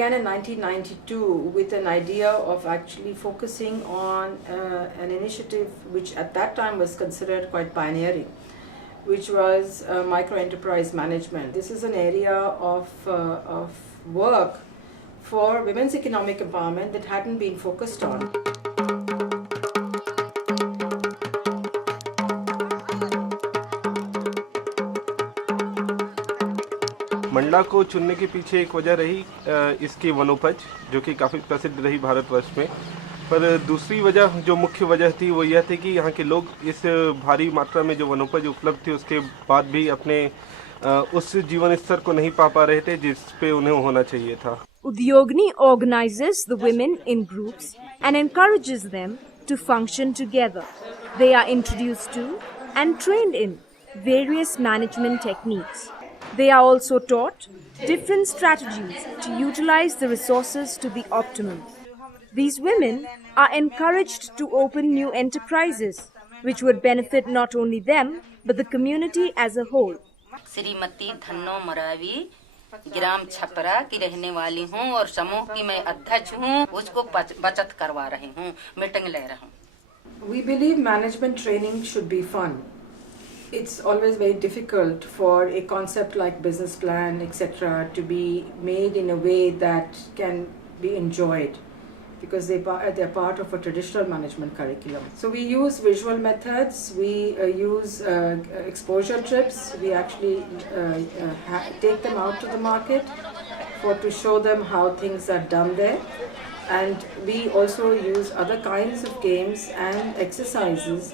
began in 1992 with an idea of actually focusing on an initiative which at that time was considered quite pioneering, which was micro-enterprise management. This is an area of work for women's economic empowerment that hadn't been focused on. Mandla को चुनने के पीछे एक वजह रही इसकी वनोपज, जो कि काफ़ी प्रसिद्ध रही भारतवर्ष में। पर दूसरी वजह, जो मुख्य वजह थी, वो यह थी कि यहाँ के लोग इस भारी मात्रा में जो वनोपज उपलब्ध थी उसके बाद भी अपने उस जीवन स्तर को नहीं पा रहे थे जिस पे उन्हें होना चाहिए था। Udyogini organizes the women in groups and encourages them to function together. They are introduced to and trained in various management techniques. They are also taught different strategies to utilize the resources to the optimum. These women are encouraged to open new enterprises, which would benefit not only them, but the community as a whole. Shrimati Dhanno Maravi ग्राम छपरा की रहने वाली हूँ और समूह की मैं अध्यक्ष हूँ। उसको बचत करवा रही हूँ, मीटिंग ले रहा हूँ। We believe management training should be fun. It's always very difficult for a concept like business plan, etc., to be made in a way that can be enjoyed, because they're part of a traditional management curriculum. So we use visual methods, we use exposure trips, we actually take them out to the market to show them how things are done there. And we also use other kinds of games and exercises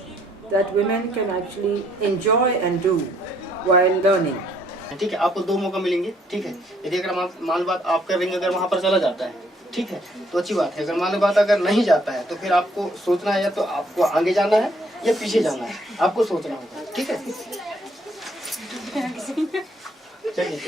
that women can actually enjoy and do while learning. ठीक है, आपको 2 मौका मिलेंगे। ठीक है, यदि अगर मान बात आप कर रही हैं, अगर वहाँ पर चला जाता है, ठीक है, तो अच्छी बात है। अगर मान बात अगर नहीं जाता है तो फिर आपको सोचना है, या तो आपको आगे जाना है या पीछे जाना है, आपको सोचना होगा। ठीक है, चलिए।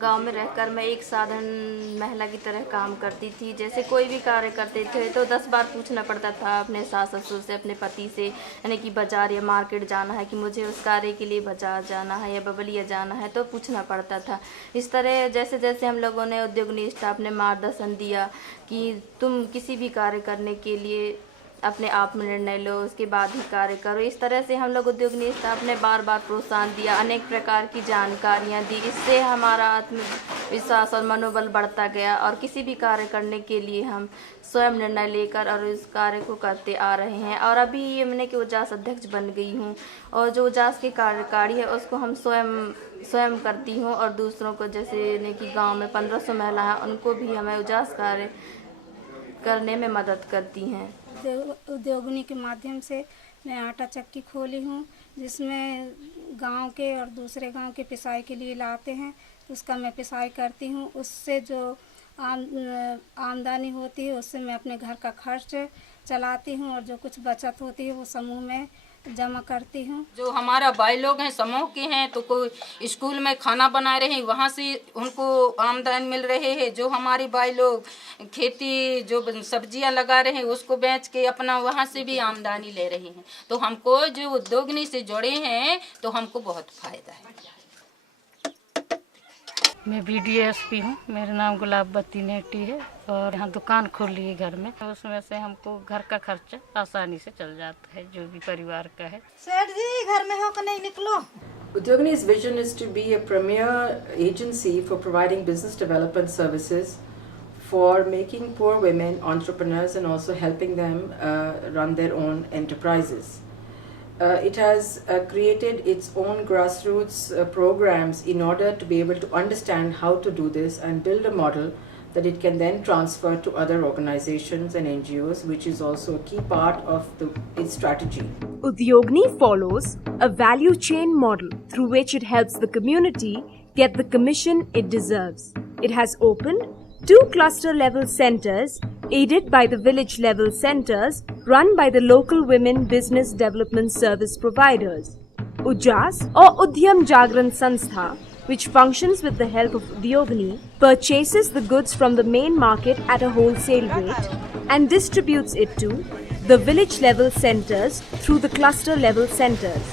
गांव में रहकर मैं एक साधारण महिला की तरह काम करती थी। जैसे कोई भी कार्य करते थे तो 10 बार पूछना पड़ता था अपने सास ससुर से, अपने पति से, यानी कि बाज़ार या मार्केट जाना है कि मुझे उस कार्य के लिए बाज़ार जाना है या बबलिया जाना है, तो पूछना पड़ता था। इस तरह जैसे जैसे हम लोगों ने उद्योगनी स्टाफ ने मार्गदर्शन दिया कि तुम किसी भी कार्य करने के लिए अपने आप में निर्णय लो, उसके बाद ही कार्य करो। इस तरह से हम लोग उद्योगनी स्टाफ ने बार बार प्रोत्साहन दिया, अनेक प्रकार की जानकारियाँ दी। इससे हमारा आत्मविश्वास और मनोबल बढ़ता गया और किसी भी कार्य करने के लिए हम स्वयं निर्णय लेकर और इस कार्य को करते आ रहे हैं। और अभी मैंने कि उजास अध्यक्ष बन गई हूँ और जो उजास की कार्यकारी है उसको हम स्वयं करती हूँ और दूसरों को, जैसे ने कि गाँव में 1500 महिला हैं, उनको भी हमें उजास कार्य करने में मदद करती हैं। उद्योगनी के माध्यम से मैं आटा चक्की खोली हूँ, जिसमें गांव के और दूसरे गांव के पिसाई के लिए लाते हैं, उसका मैं पिसाई करती हूँ। उससे जो आमदनी होती है उससे मैं अपने घर का खर्च चलाती हूँ और जो कुछ बचत होती है वो समूह में जमा करती हूँ। जो हमारा भाई लोग हैं समूह के हैं, तो कोई स्कूल में खाना बना रहे हैं, वहाँ से उनको आमदनी मिल रहे हैं। जो हमारे भाई लोग खेती जो सब्जियां लगा रहे हैं उसको बेच के अपना वहाँ से भी आमदनी ले रहे हैं। तो हमको जो उद्योगनी से जुड़े हैं तो हमको बहुत फायदा है। मैं BDSP हूँ, मेरा नाम गुलाबती नेटी है और यहाँ दुकान खोल ली है घर में। उसमें से हमको घर का खर्चा आसानी से चल जाता है, जो भी परिवार का है। सेठ जी घर में हो कि नहीं निकलो। Udyogini's vision is to be a premier agency for providing business development services for making poor women entrepreneurs and also helping them run their own enterprises. It has created its own grassroots programs in order to be able to understand how to do this and build a model that it can then transfer to other organizations and NGOs, which is also a key part of its strategy. Udyogini follows a value chain model through which it helps the community get the commission it deserves. It has opened 2 cluster-level centers aided by the village-level centers run by the local women business development service providers. Ujas or Udhyam Jagran Sanstha, which functions with the help of Udyogini, purchases the goods from the main market at a wholesale rate and distributes it to the village-level centers through the cluster-level centers.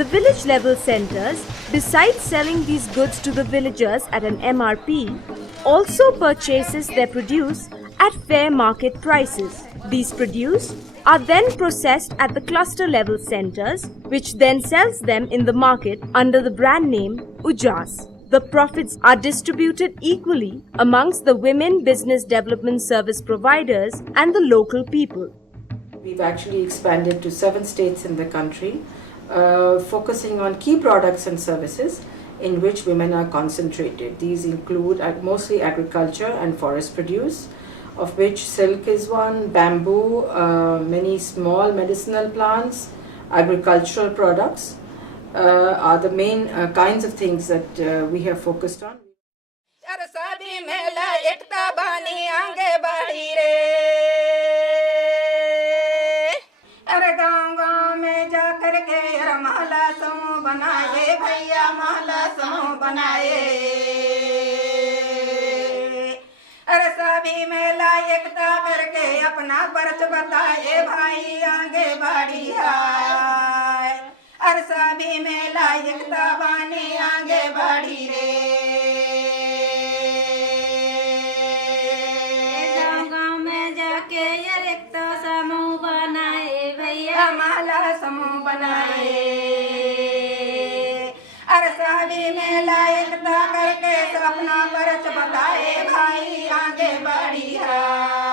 The village level centers, besides selling these goods to the villagers at an MRP, also purchases their produce at fair market prices. These produce are then processed at the cluster level centers, which then sells them in the market under the brand name Ujas. The profits are distributed equally amongst the women business development service providers and the local people. We've actually expanded to 7 states in the country, focusing on key products and services in which women are concentrated. These include mostly agriculture and forest produce, of which silk is one, bamboo, many small medicinal plants, agricultural products are the main kinds of things that we have focused on. अरे गाँव गाँव में जा कर के महला समूह बनाए भैया महला समूह बनाए अरे सभी मेला एकता करके अपना पर्च बताए भाई आगे बढ़ी है अरे सभी मेला एकता बानी आगे बढ़ी रे महला समूह बनाए अरे सभी मेला एकता करके अपना पर्च बताए भाई आगे बढ़ी है।